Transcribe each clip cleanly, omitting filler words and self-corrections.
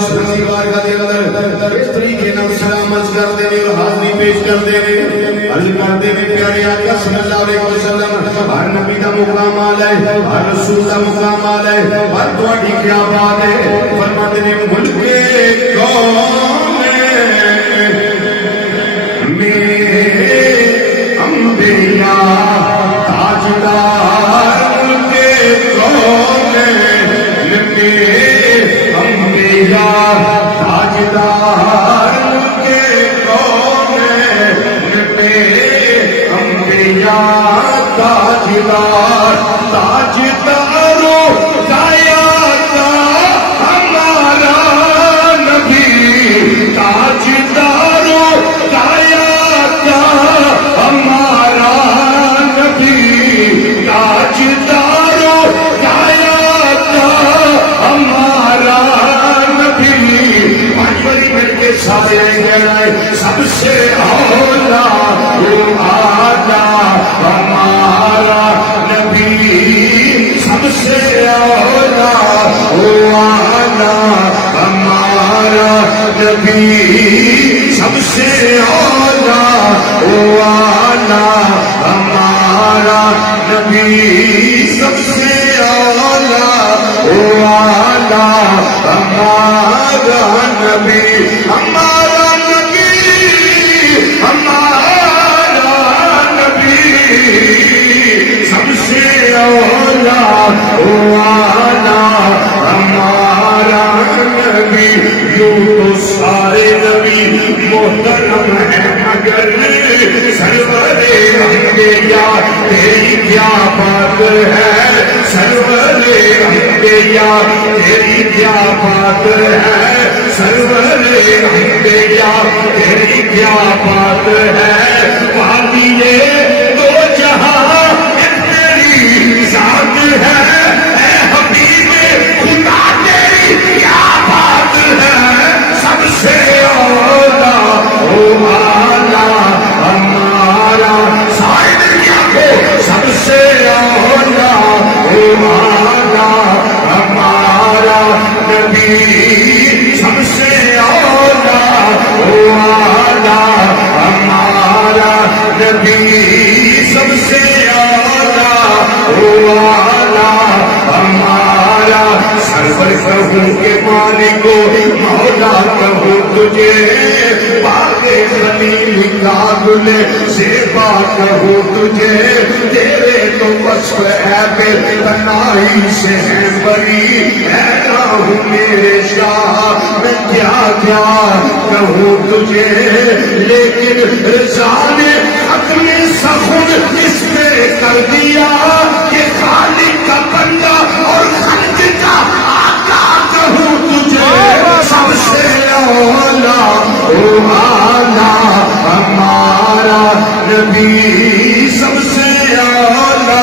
شرمی بارگاہ دے اندر اس طریقے نال سلام عرض کردے نے اور حاضری پیش کردے نے عرض کردے نے پیارے آقا صلی اللہ علیہ وسلم ہر نبی دا مقام آلہ ہے ہر رسول دا مقام آلہ ہے ہر تواڈی کیا بات ہے فرماتے نے ملک قوم میں انبیاء تاجدار ملک قوم میں انبیاء تاجدار ملک قوم میں انبیاء تاجدار تاجدارو دایا کا ہمارا نبی تاجدارو دایا کا ہمارا نبی تاجدارو دایا کا ہمارا نبی پانچوری مل کے سارے گئے سب سے اولا آجا ہمارا نبی سب سے اولا آنا ہمارا نبی سب سے اولا آنا ہمارا نبی سب سے اولا آنا ہمارا نبی ہمارا نبی ہمارا نبی سب سے اولا آنا ہمارا نبی یوں تو سارے نبی محترم ہیں مگر سرور انبیاء تیری کیا بات ہے سرور انبیاء تیری کیا بات ہے سرور انبیاء تیری کیا بات ہے وادی دو جہاں تیری ذات ہے اے حبیب خدا تیری کیا بات ہے سب سے اولا آنا ہمارا شاید کیا کو سب سے اولا آنا ہمارا نبی سب سے اولا آنا ہمارا نبی سب سے اولا آنا ہمارا سرور کہوں کے مالک مولا کہوں تجھے باغ خلیل کا گل زیبا کہوں تجھے تیرے تو وصف ہے بے تنہائی سے ہے بری حیران ہوں میرے شاہ میں کیا کیا کہوں تجھے لیکن رضا نے ختم سخن اس پہ کر دیا کہ خالق کا بندہ اور خلق کا آقا کہوں تجھے سب سے اولا آنا ہمارا نبی سب سے اولا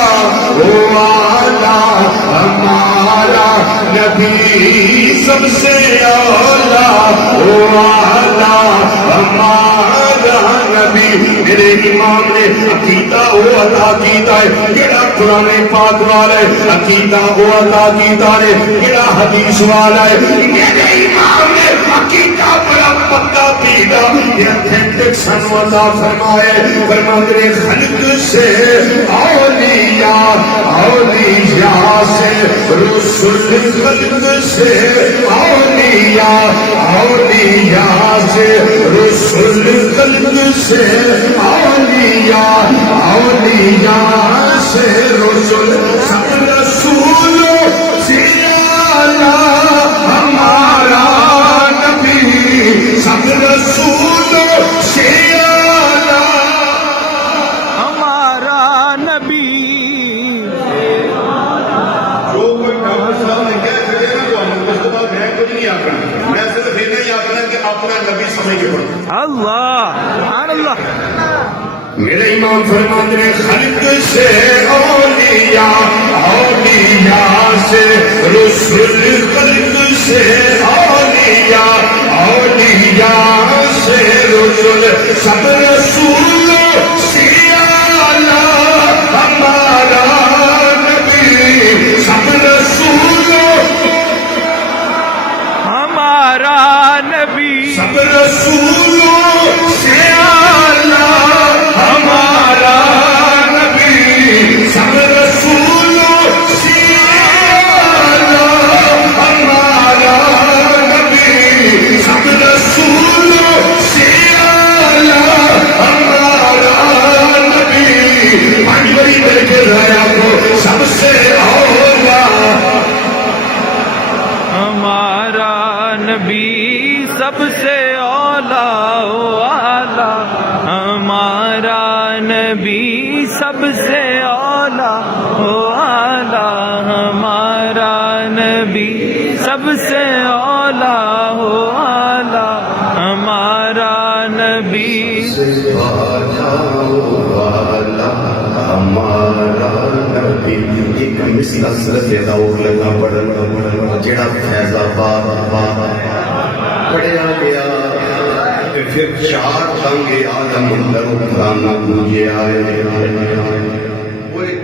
آنا ہمارا نبی سب سے اولا آنا ہمارا نبی میرے امام نے عقیدہ وہ عطا کیتا ہے جڑا قرآن پاک والا ہے عقیدہ وہ عطا کیتا ہے جڑا حدیث والا ہے میرے امام نے عقیدہ بڑا پکا کیتا یہ اتھینٹک سن عطا فرمائے فرماتے خلق سے اولیاء اولیاء سے رسول خلق سے اولیاء اولیاء سے رسول خلق سے اولیاء اولیاء سے رسول سب رسولوں سے اعلیٰ ہمارا نبی سب رسولوں سے اعلیٰ ہمارا نبی جو کوئی ڈاکٹر صاحب نے کہہ سکے نا تو ہم اس کے بعد میں کچھ نہیں آکرنا میں صرف اتنا ہی آکرنا کہ اپنا نبی سمجھ کے پڑھو اللہ سبحان اللہ میرے امام فرماتے ہیں خلق سے اولیاء اولیاء سے رسول خلق سے اولیاء اولیاء سے رسول سب رسولوں سے اعلیٰ ہمارا نبی سب رسولوں ہمارا ہمارا نبی سب رسولوں سے اعلیٰ ہمارا نبی، سب رسولوں سے اعلیٰ ہمارا نبی، سب رسولوں سے اعلیٰ ہمارا نبی، پانی بڑی مل کے رایا کو سب سے اولیٰ ہمارا نبی سب سے اولیٰ و اعلیٰ، ہمارا نبی سب سے اولیٰ و اعلیٰ، ہمارا نبی سب سے اولیٰ و اعلیٰ، ہمارا نبی ہمارا نبی۔ ایک مثل حضرت داؤد لگا پڑھنا جڑا فیض آباد پڑھیا گیا، پھر چار تنگے آدم اندر اترانا مجھے آئے۔ وہ ایک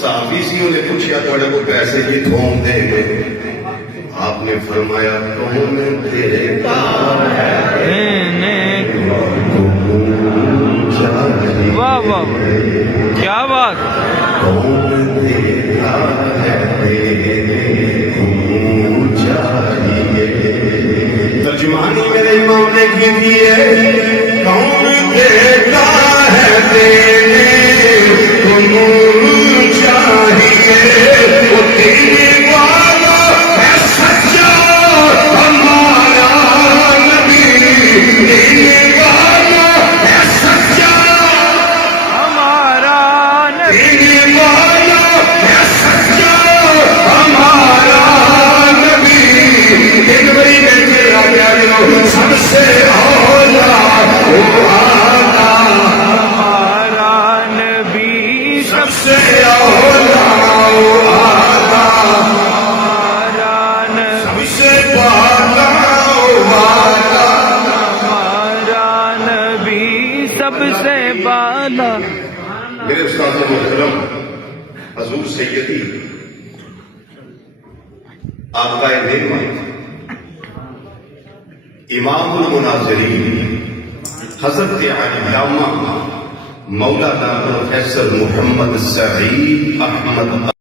صحابی سی، انہیں پوچھا تھوڑے کو پیسے کی تھوم دے گے؟ آپ نے فرمایا کون تیرے واہ واہ کیا بات، ترجمانی میرے امام نے کی دی ہے، کون دیتا ہے تیرے تم چاہیے، وہ دینے والا ہے سچا ہمارا نبی، دینے والا ہے سچا ہمارا نبی، دینے والا ہے سچا ہمارا نبی۔ ایک بڑی بیٹے راجا سب سے اولیٰ وہ آقا، ہمارا نبی سب سے اولیٰ وہ آقا، ہمارا نبی سب سے بالا وہ آقا۔ ہمارا نبی سب سے بالا۔ میرے استاد محترم حضور سیدی آقا نعمت امام المناظرین حضرت علامہ مولانا پروفیسر محمد سعید احمد